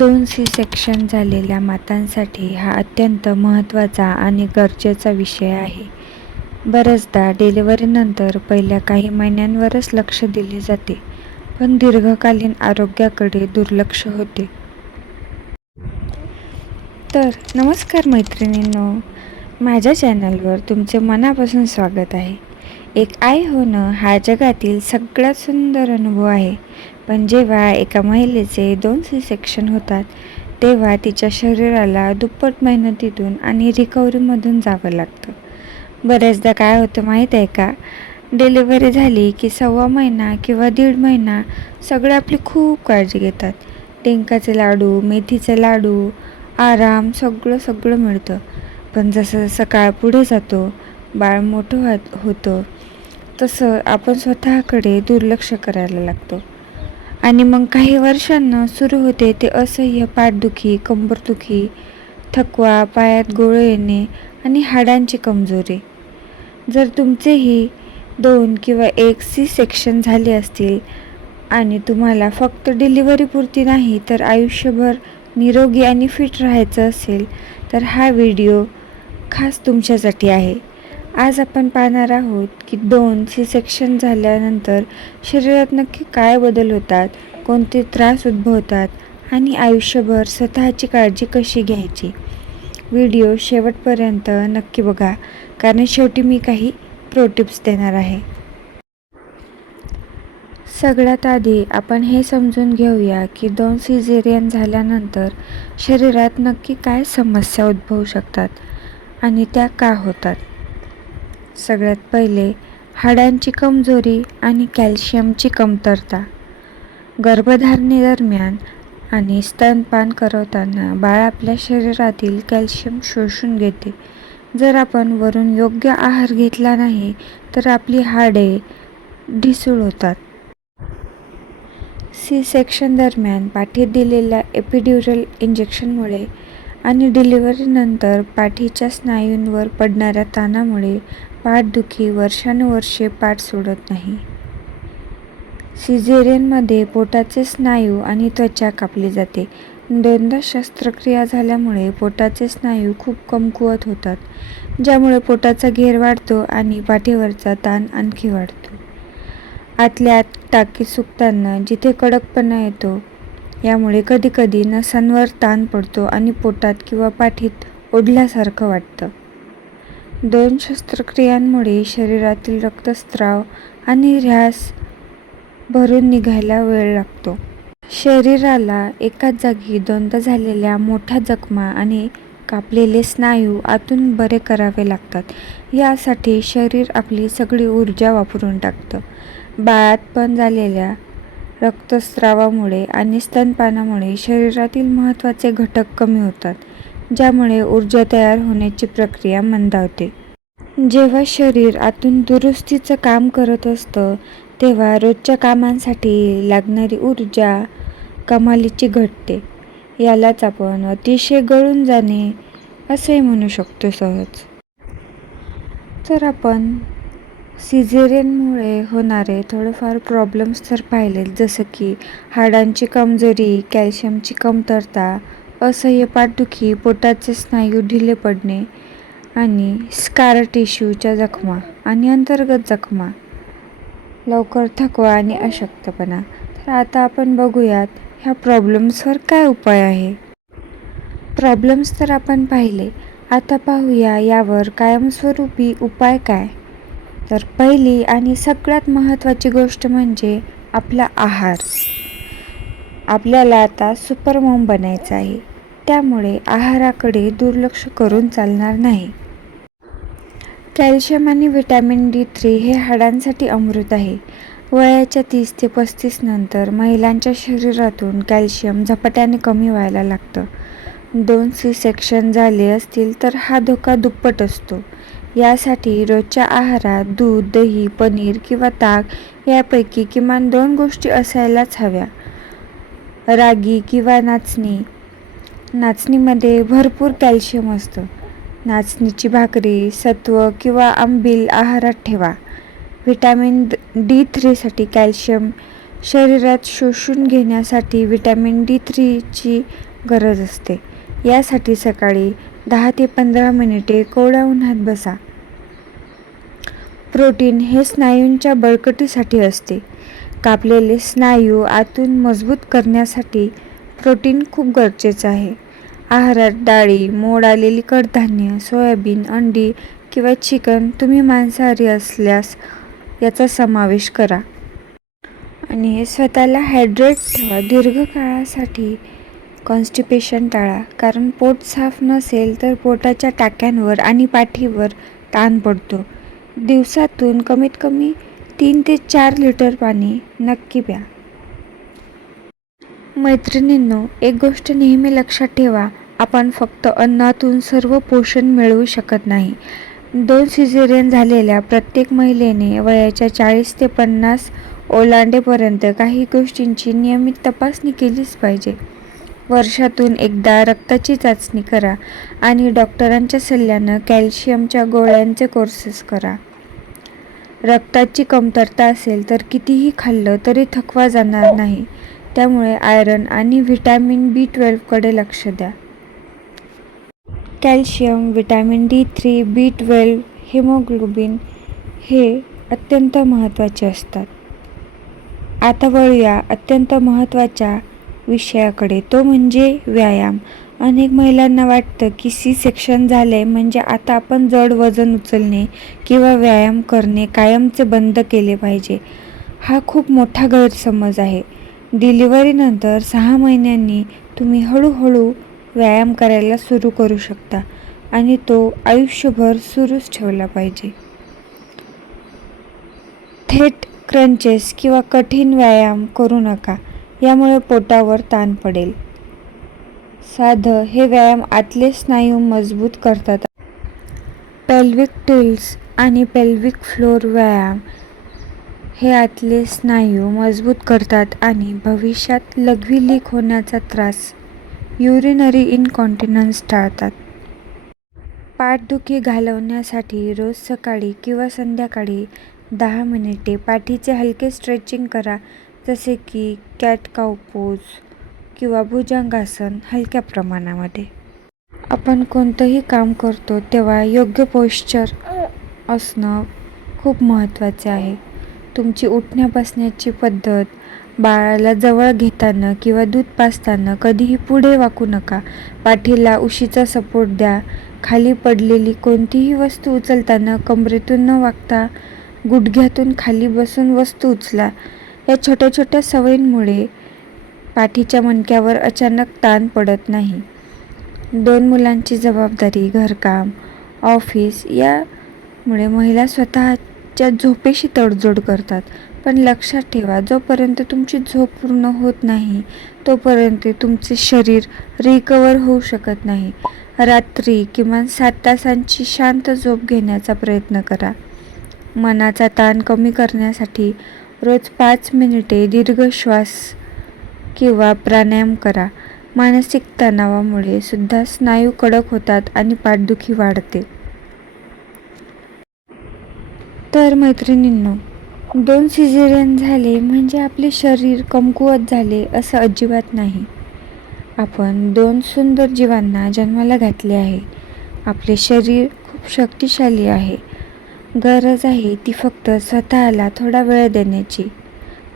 2 C section झालेल्या मातांसाठी हा अत्यंत महत्त्वाचा आणि गरजेचा विषय आहे. बऱ्याचदा डिलिव्हरीनंतर पहिल्या काही महिन्यांवरच लक्ष दिले जाते, पण दीर्घकालीन आरोग्याकडे दुर्लक्ष होते. तर नमस्कार मैत्रिणींनो, माझ्या चॅनलवर तुमचे मनापासून स्वागत आहे. एक आई होणं हा जगातील सगळ्यात सुंदर अनुभव आहे, पण जेव्हा एका महिलेचे 2 सी सेक्शन होतात तेव्हा तिच्या शरीराला दुप्पट मेहनतीतून आणि रिकव्हरीमधून जावं लागतं. बऱ्याचदा काय होतं माहीत आहे का, डिलिव्हरी झाली की 1.25 महिना किंवा 1.5 महिना सगळे आपली खूप काळजी घेतात. डिंकाचे लाडू, मेथीचे लाडू, आराम सगळं मिळतं. पण जसं जसं काळ पुढे जातो, बाळ मोठं होतं तसं आपण स्वतःकडे दुर्लक्ष करायला लागतो. आणि मग काही वर्षांना सुरू होते ते असह्य पाठदुखी, कंबरदुखी, थकवा, पायात गोळे येणे आणि हाडांची कमजोरी. जर तुमचेही 2 किंवा 1 सी सेक्शन झाले असतील आणि तुम्हाला फक्त डिलिव्हरीपुरती नाही तर आयुष्यभर निरोगी आणि फिट राहायचं असेल, तर हा व्हिडिओ खास तुमच्यासाठी आहे. आज आपण पाहणार आहोत की 2 सी सेक्शन झाल्यानंतर शरीरात नक्की काय बदल होतात, कोणते त्रास उद्भवतात आणि आयुष्यभर स्वतःची काळजी कशी घ्यायची. व्हिडिओ शेवटपर्यंत नक्की बघा, कारण शेवटी मी काही प्रो टिप्स देणार आहे. सगळ्यात आधी आपण हे समजून घेऊया की 2 सिझेरियन झाल्यानंतर शरीरात नक्की काय समस्या उद्भवू शकतात आणि त्या का होतात. सगळ्यात पहिले, हाडांची कमजोरी आणि कॅल्शियमची कमतरता. गर्भधारणेदरम्यान आणि स्तनपान करताना बाळ आपल्या शरीरातील कॅल्शियम शोषून घेते. जर आपण वरून योग्य आहार घेतला नाही तर आपली हाडे ढिसूळ होतात. सी सेक्शन दरम्यान पाठीत दिलेल्या एपिड्युरल इंजेक्शनमुळे आणि डिलिव्हरीनंतर पाठीच्या स्नायूंवर पडणाऱ्या ताणामुळे पाठदुखी वर्षानुवर्षे पाठ सोडत नाही. सिझेरियनमध्ये पोटाचे स्नायू आणि त्वचा कापली जाते. 2दा शस्त्रक्रिया झाल्यामुळे पोटाचे स्नायू खूप कमकुवत होतात, ज्यामुळे पोटाचा घेर वाढतो आणि पाठीवरचा ताण आणखी वाढतो. आतल्या आत टाके सुकताना जिथे कडकपणा येतो, यामुळे कधीकधी नसांवर ताण पडतो आणि पोटात किंवा पाठीत ओढल्यासारखं वाटतं. 2 शस्त्रक्रियांमुळे शरीरातील रक्तस्राव आणि ऱ्हास भरून निघायला वेळ लागतो. शरीराला एकाच जागी 2दा झालेल्या मोठ्या जखमा आणि कापलेले स्नायू आतून बरे करावे लागतात. यासाठी शरीर आपली सगळी ऊर्जा वापरून टाकतं. बाळंतपण झालेल्या रक्तस्रावामुळे आणि स्तनपानामुळे शरीरातील महत्त्वाचे घटक कमी होतात, ज्यामुळे ऊर्जा तयार होण्याची प्रक्रिया मंदावते. जेव्हा शरीर आतून दुरुस्तीचं काम करत असतं, तेव्हा रोजच्या कामांसाठी लागणारी ऊर्जा कमालीची घटते. यालाच आपण अतिशय गळून जाणे असेही म्हणू शकतो सहज. तर आपण सिझेरियनमुळे होणारे थोडेफार प्रॉब्लेम्स तर पाहिले, जसं की हाडांची कमजोरी, कॅल्शियमची कमतरता, असह्य पाठदुखी, पोटाचे स्नायू ढिले पडणे आणि स्कार टिश्यूच्या जखमा आणि अंतर्गत जखमा, लवकर थकवा आणि अशक्तपणा. तर आता आपण बघूयात ह्या प्रॉब्लेम्सवर काय उपाय आहे. प्रॉब्लेम्स तर आपण पाहिले, आता पाहूया यावर कायमस्वरूपी उपाय काय. तर पहिली आणि सगळ्यात महत्त्वाची गोष्ट म्हणजे आपला आहार. आपल्याला आता सुपर मॉम बनायचं आहे, त्यामुळे आहाराकडे दुर्लक्ष करून चालणार नाही. कॅल्शियम आणि व्हिटॅमिन D3 हे हाडांसाठी अमृत आहे. वयाच्या 30 ते 35 नंतर महिलांच्या शरीरातून कॅल्शियम झपाट्याने कमी व्हायला लागतं. 2 सी सेक्शन झाले असतील तर हा धोका दुप्पट असतो. यासाठी रोजच्या आहारात दूध, दही, पनीर किंवा ताक यापैकी किमान 2 गोष्टी असायलाच हव्या. रागी किंवा नाचणीमध्ये भरपूर कॅल्शियम असतं. नाचणीची भाकरी, सत्व किंवा आंबील आहारात ठेवा. व्हिटॅमिन D3 कॅल्शियम शरीरात शोषून घेण्यासाठी व्हिटॅमिन D3 ची गरज असते. यासाठी सकाळी 10 ते 15 मिनिटे कोवळ्या उन्हात बसा. प्रोटीन हे स्नायूंच्या बळकटीसाठी असते. कापलेले स्नायू आतून मजबूत करण्यासाठी प्रोटीन खूप गरजेचं आहे. आहारात डाळी, मोड आलेली कडधान्य, सोयाबीन, अंडी किंवा चिकन, तुम्ही मांसाहारी असल्यास याचा समावेश करा. आणि स्वतःला हायड्रेट ठेवा. दीर्घकाळासाठी कॉन्स्टिपेशन टाळा, कारण पोट साफ नसेल तर पोटाच्या टाक्यांवर आणि पाठीवर ताण पडतो. दिवसातून कमीत कमी 3 ते 4 लिटर पाणी नक्की प्या. मैत्रिणींनो, एक गोष्ट नेहमी लक्षात ठेवा, आपण फक्त अन्नातून सर्व पोषण मिळवू शकत नाही. 2 सिझेरियन झालेल्या प्रत्येक महिलेने वयाच्या 40 ते 50 ओलांडेपर्यंत काही गोष्टींची नियमित तपासणी केलीच पाहिजे. वर्षातून एकदा रक्ताची चाचणी करा आणि डॉक्टरांच्या सल्ल्यानं कॅल्शियमच्या गोळ्यांचे कोर्सेस करा. रक्ताची कमतरता असेल तर कितीही खाल्लं तरी थकवा जाणार नाही. त्यामुळे आयरन आणि व्हिटॅमिन B12 कडे लक्ष द्या. Calcium, vitamin D3, B12, haemoglobin हे अत्यंत महत्त्वाचे असतात. आता वळूया अत्यंत महत्त्वाच्या विषयाकडे, तो म्हणजे व्यायाम. अनेक महिलांना वाटतं की C-सेक्शन झालंय म्हणजे आता आपण जड वजन उचलणे किंवा व्यायाम करणे कायमचे बंद केले पाहिजे. हा खूप मोठा गैरसमज आहे. डिलिव्हरीनंतर 6 महिन्यांनी तुम्ही हळूहळू व्यायाम करायला सुरू करू शकता आणि तो आयुष्यभर सुरूच ठेवला पाहिजे. थेट क्रंचेस किंवा कठीण व्यायाम करू नका, यामुळे पोटावर ताण पडेल. साधं हे व्यायाम आतले स्नायू मजबूत करतात. पेल्विक टिल्ट्स आणि पेल्विक फ्लोर व्यायाम हे आतले स्नायू मजबूत करतात आणि भविष्यात लघवी लीक होण्याचा त्रास, युरिनरी इनकॉन्टिनन्स टाळतात. पाठदुखी घालवण्यासाठी रोज सकाळी किंवा संध्याकाळी 10 मिनिटे पाठीचे हलके स्ट्रेचिंग करा, जसे की कॅट काऊ पोज किंवा भुजंगासन हलक्या प्रमाणामध्ये. आपण कोणतंही काम करतो तेव्हा योग्य पोश्चर असणं खूप महत्त्वाचे आहे. तुमची उठण्या बसण्याची पद्धत, बाळाला जवळ घेताना किंवा दूध पाजताना कधीही पुढे वाकू नका. पाठीला उशीचा सपोर्ट द्या. खाली पडलेली कोणतीही वस्तू उचलताना कमरेतून न वाकता गुडघ्यातून खाली बसून वस्तू उचला. या छोट्या छोट्या सवयींमुळे पाठीच्या मणक्यावर अचानक ताण पडत नाही. 2 मुलांची जबाबदारी, घरकाम, ऑफिस यामुळे महिला स्वतःच्या झोपेशी तडजोड करतात. पण लक्षात ठेवा, जोपर्यंत तुमची झोप पूर्ण होत नाही तोपर्यंत तुमचे शरीर रिकवर होऊ शकत नाही. रात्री किमान 7 तासांची शांत झोप घेण्याचा प्रयत्न करा. मनाचा ताण कमी करण्यासाठी रोज 5 मिनिटे दीर्घ श्वास किंवा प्राणायाम करा. मानसिक तणावामुळे सुद्धा स्नायू कडक होतात आणि पाठदुखी वाढते. तर मैत्रिणींनो, 2 सिझेरियन झाले म्हणजे आपले शरीर कमकुवत झाले असं अजिबात नाही. आपण 2 सुंदर जीवांना जन्माला घातले आहे. आपले शरीर खूप शक्तिशाली आहे. गरज आहे ती फक्त स्वतःला थोडा वेळ देण्याची.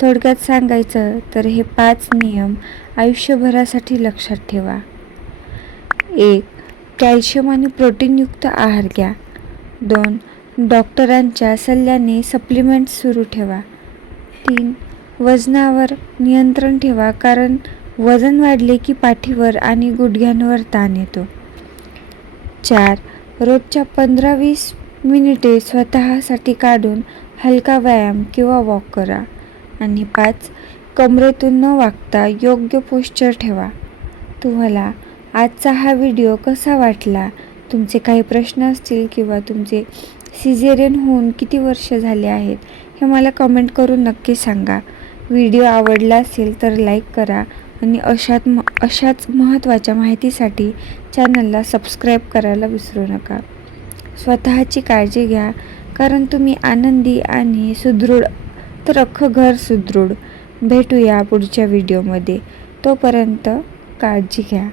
थोडक्यात सांगायचं तर हे 5 नियम आयुष्यभरासाठी लक्षात ठेवा. 1. कॅल्शियम आणि प्रोटीनयुक्त आहार घ्या. 2. डॉक्टरांच्या सल्ल्याने सप्लिमेंट्स सुरू ठेवा. 3. वजनावर नियंत्रण ठेवा, कारण वजन वाढले की पाठीवर आणि गुडघ्यांवर ताण येतो. 4. रोजच्या 15-20 मिनिटे स्वतःसाठी काढून हलका व्यायाम किंवा वॉक करा. आणि 5. कमरेतून न वाकता योग्य पोश्चर ठेवा. तुम्हाला आजचा हा व्हिडिओ कसा वाटला? तुमचे काही प्रश्न असतील किंवा तुमचे सिझेरियन होऊन किती वर्ष झाले आहेत हे मला कमेंट करून नक्की सांगा. व्हिडिओ आवडला असेल तर लाईक करा आणि अशाच महत्त्वाच्या माहितीसाठी चॅनलला सबस्क्राईब करायला विसरू नका. स्वतःची काळजी घ्या, कारण तुम्ही आनंदी आणि सुदृढ तर अख्खं घर सुदृढ. भेटूया पुढच्या व्हिडिओमध्ये. तोपर्यंत काळजी घ्या.